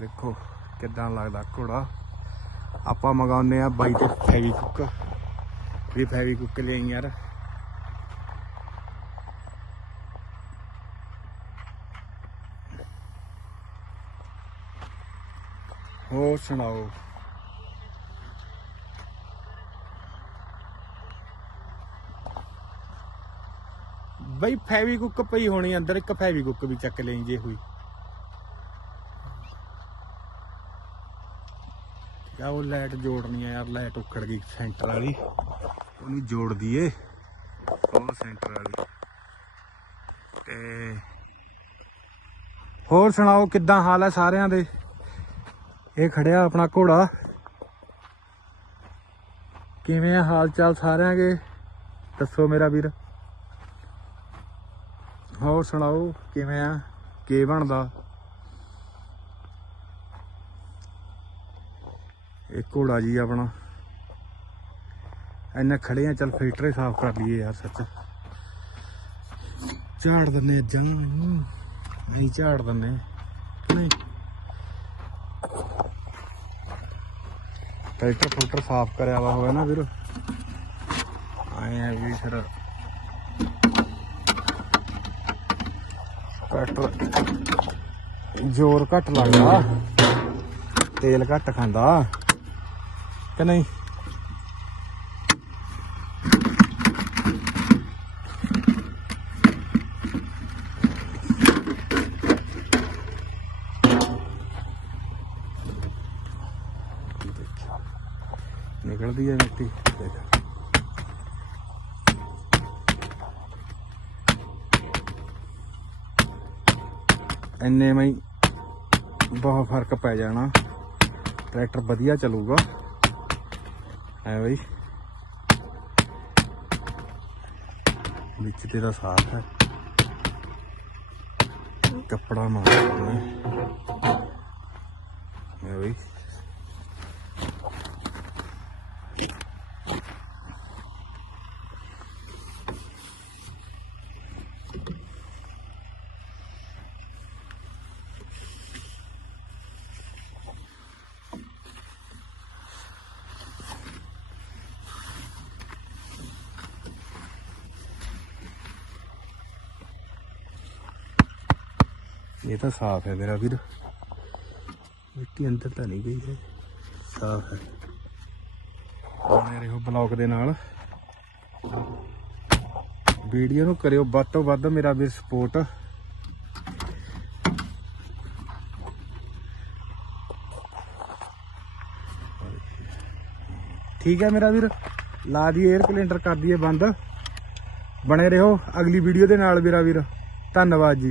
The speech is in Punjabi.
ਦੇਖੋ ਕਿੱਦਾਂ ਲੱਗਦਾ ਘੋੜਾ। ਆਪਾਂ ਮਗਾਉਨੇ ਆ ਬਾਈ ਤੇ ਫੈਵੀ ਕੁੱਕ। ਵੀ ਫੈਵੀ ਕੁੱਕ ਲਈ ਯਾਰ। ਹੋਰ ਸੁਣਾਓ? ਬਈ ਫੈਵੀ ਕੁੱਕ ਪਈ ਹੋਣੀ ਅੰਦਰ ਇੱਕ ਫੈਵੀ ਕੁੱਕ ਵੀ ਚੱਕ ਲਈ ਜੇ ਹੋਈ। ਯਾ ਉਹ ਲਾਈਟ ਜੋੜਨੀ ਆ ਯਾਰ, ਲਾਈਟ ਉਖੜ ਗਈ ਸੈਂਟਰ ਵਾਲੀ। ਉਹਨੂੰ ਜੋੜ ਦਈਏ। ਉਹ ਸੈਂਟਰ ਵਾਲੀ? ਤੇ ਹੋਰ ਸੁਣਾਓ, ਕਿੱਦਾਂ ਹਾਲ ਹੈ ਸਾਰਿਆਂ ਦੇ? ਇਹ ਖੜਿਆ ਆਪਣਾ ਘੋੜਾ। ਕਿਵੇਂ ਆ ਹਾਲ ਚਾਲ ਸਾਰਿਆਂ ਦੇ? ਦੱਸੋ ਮੇਰਾ ਵੀਰ। ਹੋਰ ਸੁਣਾਓ, ਕਿਵੇਂ ਆ? ਕੀ ਬਣਦਾ? ਇਹ ਘੋੜਾ ਜੀ ਆਪਣਾ। ਇੰਨਾ ਖੜੇ ਆ, ਚੱਲ ਫਿਲਟਰ ਸਾਫ਼ ਕਰ ਲਈਏ ਯਾਰ ਸੱਚ। ਝਾੜ ਦਿੰਨੇ ਅੱਜ ਨਾ। ਨਹੀਂ, ਝਾੜ ਦਿੰਨੇ ਨਹੀਂ। ਫਿਲਟਰ ਫਿਲਟਰ ਸਾਫ਼ ਕਰਿਆ ਵਾ ਹੋਵੇ ਨਾ ਵੀਰ। ਆਏ ਆ ਵੀ ਫਿਰ ਘੱਟ ਜ਼ੋਰ ਘੱਟ ਲੱਗਦਾ। ਤੇਲ ਘੱਟ ਖਾਂਦਾ। ਕਿ ਨਹੀਂ? ਨਿਕਲਦੀ ਹੈ ਮਿੱਟੀ। ਇੰਨੇ ਮੈਂ ਬਹੁਤ ਫ਼ਰਕ ਪੈ ਜਾਣਾ। ਟਰੈਕਟਰ ਵਧੀਆ ਚੱਲੂਗਾ। ਐ ਬਈ। ਵਿੱਚ ਤੇਰਾ ਸਾਥ ਹੈ। ਕੱਪੜਾ ਮਾਰ ਨੇ ਬਈ। ਇਹ ਤਾਂ ਸਾਫ਼ ਹੈ ਮੇਰਾ ਵੀਰ। ਮਿੱਟੀ ਅੰਦਰ ਤਾਂ ਨਹੀਂ ਗਈ ਹੈ ਸਾਫ਼ ਹੈ। ਬਣੇ ਉਹ ਬਲੌਕ ਦੇ ਨਾਲ। ਵੀਡੀਓ ਨੂੰ ਕਰਿਓ ਵੱਧ ਤੋਂ ਵੱਧ ਮੇਰਾ ਵੀਰ ਸਪੋਰਟ ਠੀਕ ਹੈ ਮੇਰਾ ਵੀਰ। ਲਾ ਦੀ 에ਅਰ ਕੈਲੰਡਰ ਕਰ ਦਈਏ ਬੰਦ। ਬਣੇ ਰਹੋ ਅਗਲੀ ਵੀਡੀਓ ਦੇ ਨਾਲ ਮੇਰਾ ਵੀਰ। ਧੰਨਵਾਦ ਜੀ।